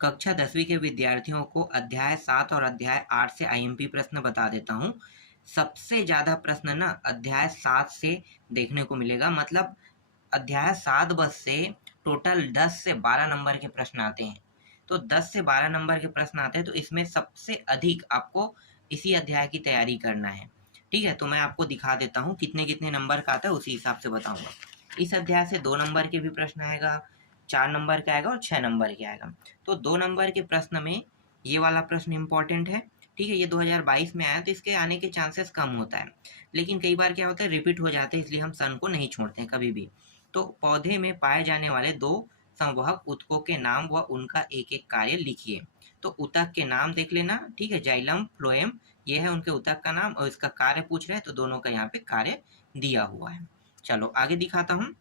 कक्षा 10वीं के विद्यार्थियों को अध्याय 7 और अध्याय 8 से आईएमपी प्रश्न बता देता हूँ। सबसे ज़्यादा प्रश्न ना अध्याय 7 से देखने को मिलेगा, मतलब अध्याय 7 बस से टोटल 10 से 12 नंबर के प्रश्न आते हैं। तो 10 से 12 नंबर के प्रश्न आते हैं, तो इसमें सबसे अधिक आपको इसी अध्याय की तैयारी करना है। ठीक है, तो मैं आपको दिखा देता हूँ कितने कितने नंबर का आता है, उसी हिसाब से बताऊंगा। इस अध्याय से 2 नंबर के भी प्रश्न आएगा, 4 नंबर का आएगा और 6 नंबर के आएगा। तो 2 नंबर के प्रश्न में ये वाला प्रश्न इंपॉर्टेंट है। ठीक है, ये 2022 में आया तो इसके आने के चांसेस कम होता है, लेकिन कई बार क्या होता है रिपीट हो जाते हैं, इसलिए हम सन को नहीं छोड़ते हैं कभी भी। तो पौधे में पाए जाने वाले 2 संवाहक ऊतकों के नाम व उनका एक एक कार्य लिखिए। तो ऊतक के नाम देख लेना। ठीक है, जाइलम फ्लोएम ये है उनके ऊतक का नाम, और इसका कार्य पूछ रहे हैं तो दोनों का यहाँ पे कार्य दिया हुआ है। चलो आगे दिखाता हूँ।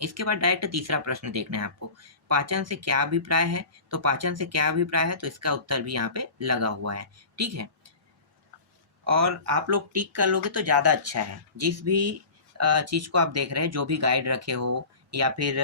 इसके बाद डायरेक्ट तीसरा प्रश्न देखना है आपको। पाचन से क्या अभिप्राय है? तो पाचन से क्या अभिप्राय है, तो इसका उत्तर भी यहाँ पे लगा हुआ है। ठीक है, और आप लोग टिक कर लोगे तो ज़्यादा अच्छा है। जिस भी चीज़ को आप देख रहे हैं, जो भी गाइड रखे हो या फिर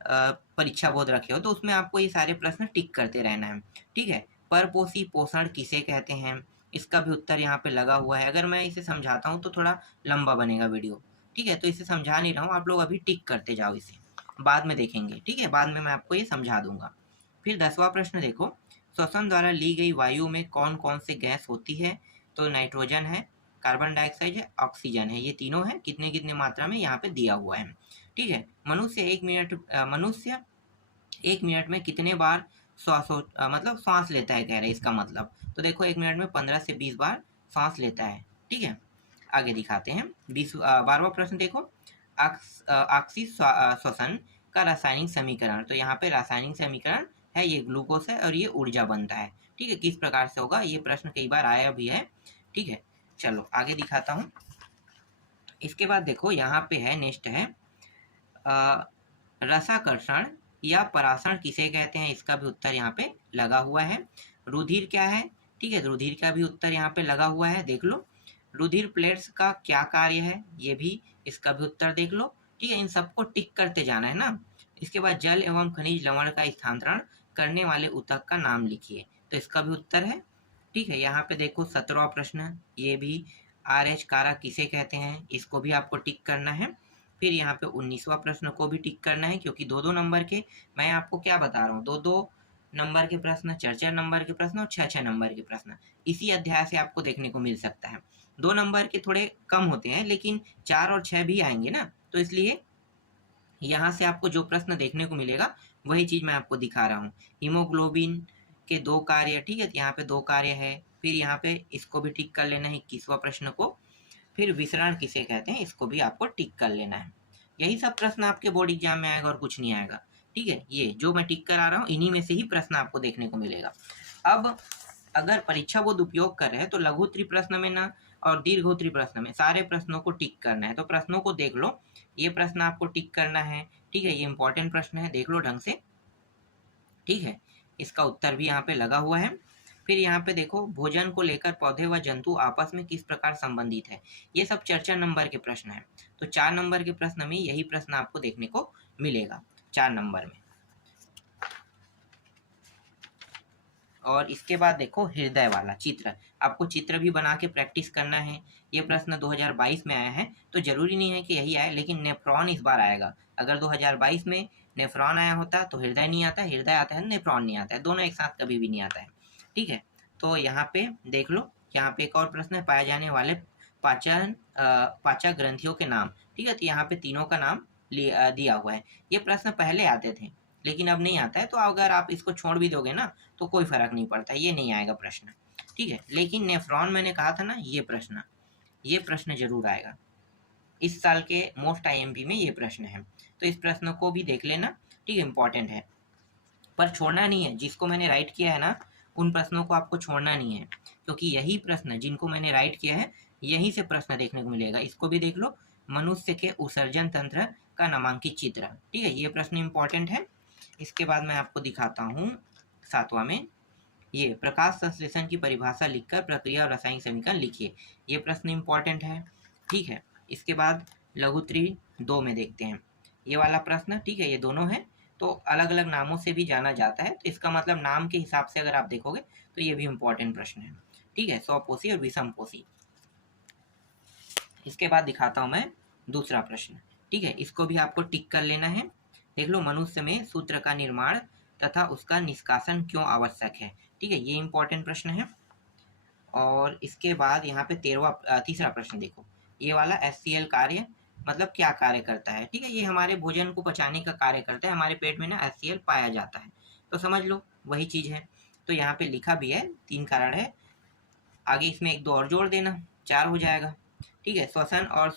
परीक्षा बोर्ड रखे हो, तो उसमें आपको ये सारे प्रश्न टिक करते रहना है। ठीक है, परपोषी पोषण किसे कहते हैं, इसका भी उत्तर यहाँ पे लगा हुआ है। अगर मैं इसे समझाता हूँ तो थोड़ा लंबा बनेगा वीडियो। ठीक है, तो इसे समझा नहीं रहा हूँ, आप लोग अभी टिक करते जाओ, इसे बाद में देखेंगे। ठीक है, बाद में मैं आपको ये समझा दूंगा। फिर 10वां प्रश्न देखो। श्वसन द्वारा ली गई वायु में कौन कौन से गैस होती है? तो नाइट्रोजन है, कार्बन डाइऑक्साइड है, ऑक्सीजन है, ये तीनों है। कितने कितने मात्रा में यहाँ पे दिया हुआ है। ठीक है, मनुष्य 1 मिनट में कितने बार मतलब सांस लेता है, कह रहे हैं इसका मतलब। तो देखो 1 मिनट में 15 से 20 बार सांस लेता है। ठीक है, आगे दिखाते हैं। 12वां प्रश्न देखो। ऑक्सी श्वसन का रासायनिक समीकरण। तो यहाँ पे रासायनिक समीकरण है, ये ग्लूकोज है और ये ऊर्जा बनता है। ठीक है, किस प्रकार से होगा, ये प्रश्न कई बार आया भी है। ठीक है, चलो आगे दिखाता हूँ। इसके बाद देखो यहाँ पे है, नेक्स्ट है रसाकर्षण या परासरण किसे कहते हैं, इसका भी उत्तर यहाँ पे लगा हुआ है। रुधिर क्या है? ठीक है, रुधिर का भी उत्तर यहाँ पे लगा हुआ है, देख लो। रुधिर प्लेट्स का क्या कार्य है, ये भी, इसका भी उत्तर देख लो। ठीक है, इन सबको टिक करते जाना है ना। इसके बाद जल एवं खनिज लवण का स्थानांतरण करने वाले ऊतक का नाम लिखिए। तो इसका भी उत्तर है। ठीक है, यहाँ पे देखो 17वां प्रश्न, ये भी RH कारक किसे कहते हैं, इसको भी आपको टिक करना है। फिर यहाँ पे 19वां प्रश्न को भी टिक करना है, क्योंकि 2-2 नंबर के, मैं आपको क्या बता रहा हूँ, 2-2 नंबर के प्रश्न, 4-4 नंबर के प्रश्न और 6-6 नंबर के प्रश्न इसी अध्याय से आपको देखने को मिल सकता है। 2 नंबर के थोड़े कम होते हैं, लेकिन 4 और 6 भी आएंगे ना, तो इसलिए यहाँ से आपको जो प्रश्न देखने को मिलेगा वही चीज मैं आपको दिखा रहा हूँ। हीमोग्लोबिन के 2 कार्य। ठीक है, यहाँ पे 2 कार्य है। फिर यहाँ पे इसको भी टिक कर लेना है, 21वां प्रश्न को। फिर विसरण किसे कहते हैं, इसको भी आपको टिक कर लेना है। यही सब प्रश्न आपके बोर्ड एग्जाम में आएगा और कुछ नहीं आएगा। ठीक है, ये जो मैं टिक करा रहा हूँ इन्हीं में से ही प्रश्न आपको देखने को मिलेगा। अब अगर परीक्षा बोर्ड उपयोग कर रहे हैं तो लघुत्तरी प्रश्न में ना और दीर्घोत्तरी प्रश्न में सारे प्रश्नों को टिक करना है। तो प्रश्नों को देख लो, ये प्रश्न आपको टिक करना है। ठीक है, ये इंपॉर्टेंट प्रश्न है, देख लो ढंग से। ठीक है, इसका उत्तर भी यहाँ पे लगा हुआ है। फिर यहाँ पे देखो, भोजन को लेकर पौधे व जंतु आपस में किस प्रकार संबंधित है, ये सब 4-4 नंबर के प्रश्न है। तो 4 नंबर के प्रश्न में यही प्रश्न आपको देखने को मिलेगा, 4 नंबर में। और इसके बाद देखो हृदय वाला चित्र, आपको चित्र भी बना के प्रैक्टिस करना है। ये प्रश्न 2022 में आया है, तो जरूरी नहीं है कि यही आए, लेकिन नेफ्रॉन इस बार आएगा। अगर 2022 में नेफ्रॉन आया होता तो हृदय नहीं आता, हृदय आता है नेफ्रॉन नहीं आता है, दोनों एक साथ कभी भी नहीं आता है। ठीक है, तो यहाँ पे देख लो, यहाँ पे एक और प्रश्न है, पाए जाने वाले पाचक ग्रंथियों के नाम। ठीक है, तो यहाँ पे तीनों का नाम दिया हुआ है। ये प्रश्न पहले आते थे, लेकिन अब नहीं आता है, तो अगर आप इसको छोड़ भी दोगे ना तो कोई फर्क नहीं पड़ता, ये नहीं आएगा प्रश्न। ठीक है, लेकिन नेफ्रॉन मैंने कहा था ना, ये प्रश्न जरूर आएगा। इस साल के मोस्ट आईएमपी में ये प्रश्न है, तो इस प्रश्न को भी देख लेना। ठीक है, इंपॉर्टेंट है, पर छोड़ना नहीं है। जिसको मैंने राइट किया है ना, उन प्रश्नों को आपको छोड़ना नहीं है, क्योंकि यही प्रश्न जिनको मैंने राइट किया है यहीं से प्रश्न देखने को मिलेगा। इसको भी देख लो, मनुष्य के उत्सर्जन तंत्र का नामांकित चित्र। ठीक है, ये प्रश्न इंपॉर्टेंट है। इसके बाद मैं आपको दिखाता हूँ 7वां में, ये प्रकाश संश्लेषण की परिभाषा लिखकर प्रक्रिया और रासायनिक समीकरण लिखिए। ये प्रश्न इंपॉर्टेंट है। ठीक है, इसके बाद लघुत्तरी 2 में देखते हैं ये वाला प्रश्न। ठीक है, ये दोनों है, तो अलग अलग नामों से भी जाना जाता है, तो इसका मतलब नाम के हिसाब से अगर आप देखोगे तो ये भी इम्पोर्टेंट प्रश्न है। ठीक है, स्वपोषी और विषमपोषी। इसके बाद दिखाता हूं मैं दूसरा प्रश्न। ठीक है, इसको भी आपको टिक कर लेना है। देख लो, मनुष्य में सूत्र का निर्माण तथा उसका निष्कासन क्यों आवश्यक है। ठीक है, ये इंपॉर्टेंट प्रश्न है। और इसके बाद यहाँ पे तीसरा प्रश्न देखो, ये वाला HCl कार्य मतलब क्या कार्य करता है। ठीक है, ये हमारे भोजन को पचाने का कार्य करता है, हमारे पेट में ना HCl पाया जाता है, तो समझ लो वही चीज है। तो यहाँ पे लिखा भी है, 3 कारण है, आगे इसमें 1 2 और जोड़ देना, 4 हो जाएगा। ठीक है, श्वसन और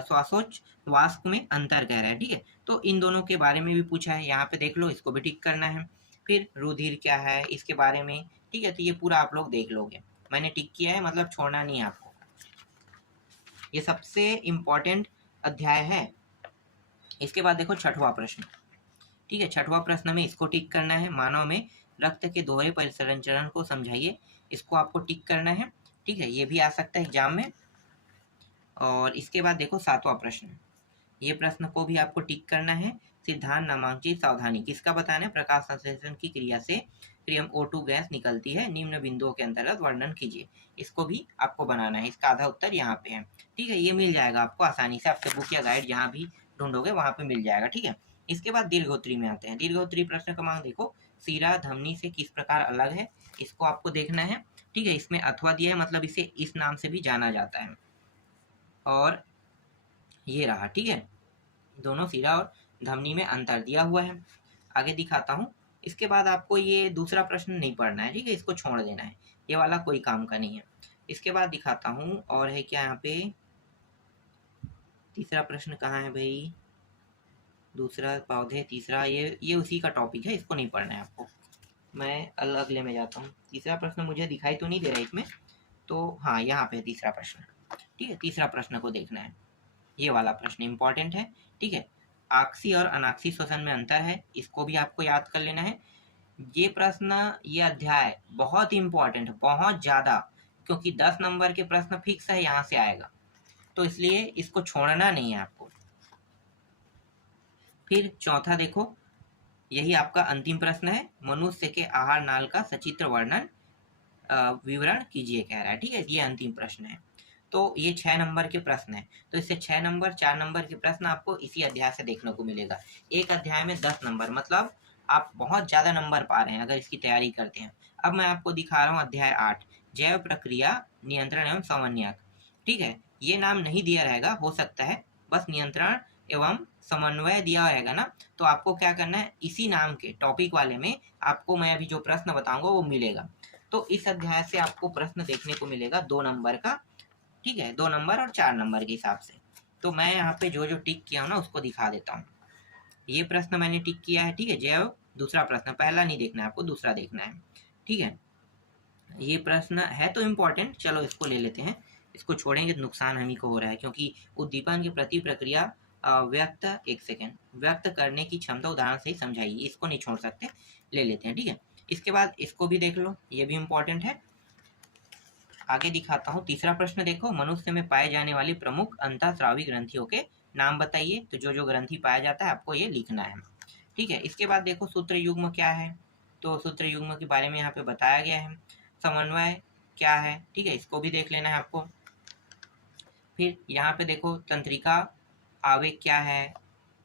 श्वासोच्छ्वास में अंतर कह रहा है। ठीक है, तो इन दोनों के बारे में भी पूछा है, यहाँ पे देख लो, इसको भी टिक करना है। फिर रुधिर क्या है इसके बारे में। ठीक है, तो ये पूरा आप लोग देख लोगे, मैंने टिक किया है, मतलब छोड़ना नहीं है आपको। ये सबसे इम्पोर्टेंट अध्याय है। इसके बाद देखो छठवां प्रश्न। ठीक है, छठवां प्रश्न में इसको टिक करना है, मानव में रक्त के दोहरे परिसंचरण को समझाइए, इसको आपको टिक करना है। ठीक है, ये भी आ सकता है एग्जाम में। और इसके बाद देखो 7वां प्रश्न, ये प्रश्न को भी आपको टिक करना है। सिद्धांत नामांकित सावधानी किसका बताना है। प्रकाश संश्लेषण की क्रिया से क्रियम O2 गैस निकलती है, निम्न बिंदुओं के अंतर्गत वर्णन कीजिए, इसको भी आपको बनाना है। इसका आधा उत्तर यहाँ पे है। ठीक है, ये मिल जाएगा आपको आसानी से, आपके बुक या गाइड जहाँ भी ढूंढोगे वहाँ पे मिल जाएगा। ठीक है, इसके बाद दीर्घोत्तरी में आते हैं। दीर्घोत्तरी प्रश्न क्रमांक देखो, सीरा धमनी से किस प्रकार अलग है, इसको आपको देखना है। ठीक है, इसमें अथवा दिया है, मतलब इसे इस नाम से भी जाना जाता है। और ये रहा। ठीक है, दोनों सिरा और धमनी में अंतर दिया हुआ है। आगे दिखाता हूँ। इसके बाद आपको ये दूसरा प्रश्न नहीं पढ़ना है। ठीक है, इसको छोड़ देना है, ये वाला कोई काम का नहीं है। इसके बाद दिखाता हूँ, और है क्या यहाँ पे, तीसरा प्रश्न कहाँ है भाई, दूसरा पौधे, तीसरा, ये उसी का टॉपिक है, इसको नहीं पढ़ना है आपको। मैं अगले में जाता हूँ। तीसरा प्रश्न मुझे दिखाई तो नहीं दे रहा है इसमें, तो हाँ यहाँ पे तीसरा प्रश्न। ठीक है, तीसरा प्रश्न को देखना है, ये वाला प्रश्न इंपॉर्टेंट है। ठीक है, आक्सी और अनाक्सी श्वसन में अंतर है, इसको भी आपको याद कर लेना है। ये प्रश्न, ये अध्याय बहुत इंपॉर्टेंट है, बहुत ज्यादा, क्योंकि 10 नंबर के प्रश्न फिक्स है यहाँ से आएगा, तो इसलिए इसको छोड़ना नहीं है आपको। फिर चौथा देखो, यही आपका अंतिम प्रश्न है, मनुष्य के आहार नाल का सचित्र वर्णन विवरण कीजिए कह रहा है। ठीक है, ये अंतिम प्रश्न है। तो ये 6 नंबर के प्रश्न है, तो इससे 6 नंबर 4 नंबर के प्रश्न आपको इसी अध्याय से देखने को मिलेगा। एक अध्याय में 10 नंबर, मतलब आप बहुत ज्यादा नंबर पा रहे हैं अगर इसकी तैयारी करते हैं। अब मैं आपको दिखा रहा हूँ अध्याय 8, जैव प्रक्रिया नियंत्रण एवं समन्वयक। ठीक है, ये नाम नहीं दिया रहेगा, हो सकता है बस नियंत्रण एवं समन्वय दिया रहेगा ना, तो आपको क्या करना है, इसी नाम के टॉपिक वाले में आपको मैं अभी जो प्रश्न बताऊंगा वो मिलेगा। तो इस अध्याय से आपको प्रश्न देखने को मिलेगा 2 नंबर का। ठीक है, 2 नंबर और 4 नंबर के हिसाब से। तो मैं यहाँ पे जो जो टिक किया हूँ ना उसको दिखा देता हूँ। ये प्रश्न मैंने टिक किया है। ठीक है, जैव, दूसरा प्रश्न, पहला नहीं देखना है आपको, दूसरा देखना है। ठीक है, ये प्रश्न है तो इम्पोर्टेंट, चलो इसको ले लेते हैं। इसको छोड़ेंगे तो नुकसान हम ही को हो रहा है, क्योंकि उद्दीपन की प्रति प्रक्रिया एक सेकेंड, व्यक्त करने की क्षमता उदाहरण से ही समझाइए, इसको नहीं छोड़ सकते, ले लेते हैं। ठीक है, इसके बाद इसको भी देख लो, ये भी इम्पोर्टेंट है। आगे दिखाता हूँ, तीसरा प्रश्न देखो, मनुष्य में पाए जाने वाली प्रमुख अंतःस्रावी ग्रंथियों के नाम बताइए। तो जो जो ग्रंथि पाया जाता है आपको ये लिखना है। ठीक है, इसके बाद देखो सूत्र युग्म क्या है, तो सूत्र युग्म के बारे में यहाँ पे बताया गया है। समन्वय क्या है, ठीक है, इसको भी देख लेना है आपको। फिर यहाँ पे देखो तंत्रिका आवेग क्या है,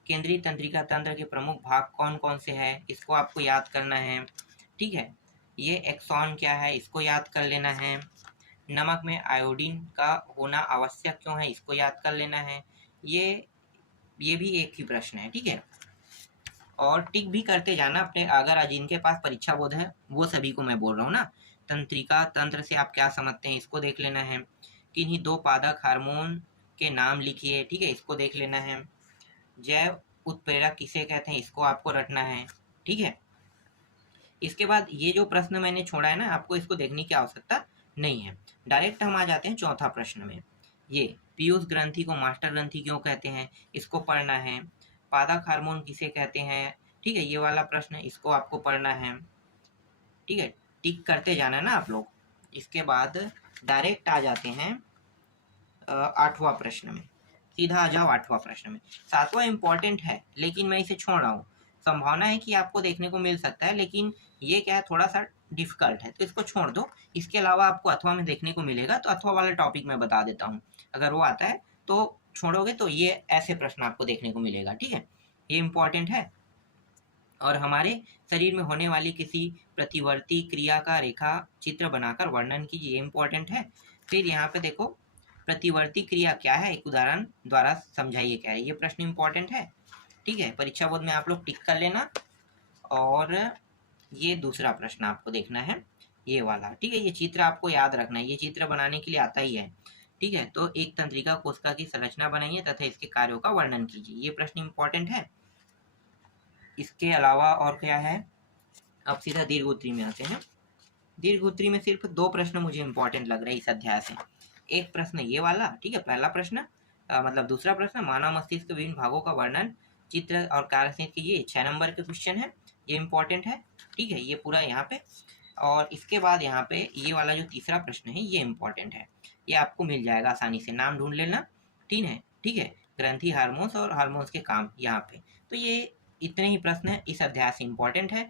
केंद्रीय तंत्रिका तंत्र के प्रमुख भाग कौन कौन से हैं, इसको आपको याद करना है। ठीक है, ये एक्सॉन क्या है, इसको याद कर लेना है। नमक में आयोडीन का होना आवश्यक क्यों है, इसको याद कर लेना है। ये भी एक ही प्रश्न है। ठीक है, और टिक भी करते जाना अपने, अगर जिनके पास परीक्षा बोध है वो सभी को मैं बोल रहा हूँ ना। तंत्रिका तंत्र से आप क्या समझते हैं, इसको देख लेना है। किन्हीं 2 पादक हार्मोन के नाम लिखिए। ठीक है, इसको देख लेना है। जैव उत्प्रेरक किसे कहते हैं, इसको आपको रटना है। ठीक है, इसके बाद ये जो प्रश्न मैंने छोड़ा है ना, आपको इसको देखने की आवश्यकता नहीं है। डायरेक्ट हम आ जाते हैं चौथा प्रश्न में। ये पीयूष ग्रंथि को मास्टर ग्रंथि क्यों कहते हैं, इसको पढ़ना है। पादक हार्मोन किसे कहते हैं, ठीक है, ये वाला प्रश्न, इसको आपको पढ़ना है। ठीक है, टिक करते जाना ना आप लोग। इसके बाद डायरेक्ट आ जाते हैं 8वां प्रश्न में। सीधा आ जाओ 8वां प्रश्न में। 7वां इंपॉर्टेंट है लेकिन मैं इसे छोड़ रहा हूँ। संभावना है कि आपको देखने को मिल सकता है, लेकिन ये क्या है, थोड़ा सा डिफिकल्ट है, तो इसको छोड़ दो। इसके अलावा आपको अथवा में देखने को मिलेगा, तो अथवा वाला टॉपिक मैं बता देता हूँ। अगर वो आता है तो छोड़ोगे तो ये ऐसे प्रश्न आपको देखने को मिलेगा, ठीक है। ये इंपॉर्टेंट है। और हमारे शरीर में होने वाली किसी प्रतिवर्ती क्रिया का रेखा चित्र बनाकर वर्णन कीजिए, ये इंपॉर्टेंट है। फिर यहाँ पे देखो, प्रतिवर्ती क्रिया क्या है, एक उदाहरण द्वारा समझाइए क्या है, ये प्रश्न इंपॉर्टेंट है, ठीक है। परीक्षा बोर्ड में आप लोग टिक कर लेना। और ये दूसरा प्रश्न आपको देखना है, ये वाला, ठीक है। ये चित्र आपको याद रखना है, ये चित्र बनाने के लिए आता ही है, ठीक है। तो एक तंत्रिका कोशिका की संरचना बनाइए तथा इसके कार्यों का वर्णन कीजिए, ये प्रश्न इंपॉर्टेंट है। इसके अलावा और क्या है, अब सीधा दीर्घ में आते हैं। दीर्घ में सिर्फ 2 प्रश्न मुझे इंपॉर्टेंट लग रहे हैं इस अध्याय से। एक प्रश्न ये वाला, ठीक है, पहला प्रश्न, मतलब दूसरा प्रश्न, मानव मस्तिष्क के विभिन्न भागों का वर्णन चित्र और कार्य से कीजिए, 6 नंबर के क्वेश्चन है, ये इंपॉर्टेंट है, ठीक है। ये पूरा यहाँ पे। और इसके बाद यहाँ पे ये वाला जो तीसरा प्रश्न है, ये इंपॉर्टेंट है, ये आपको मिल जाएगा आसानी से, नाम ढूंढ लेना, ठीक है, ठीक है। ग्रंथि हार्मोन्स और हार्मोन्स के काम यहाँ पे। तो ये इतने ही प्रश्न है इस अध्याय से इंपॉर्टेंट है।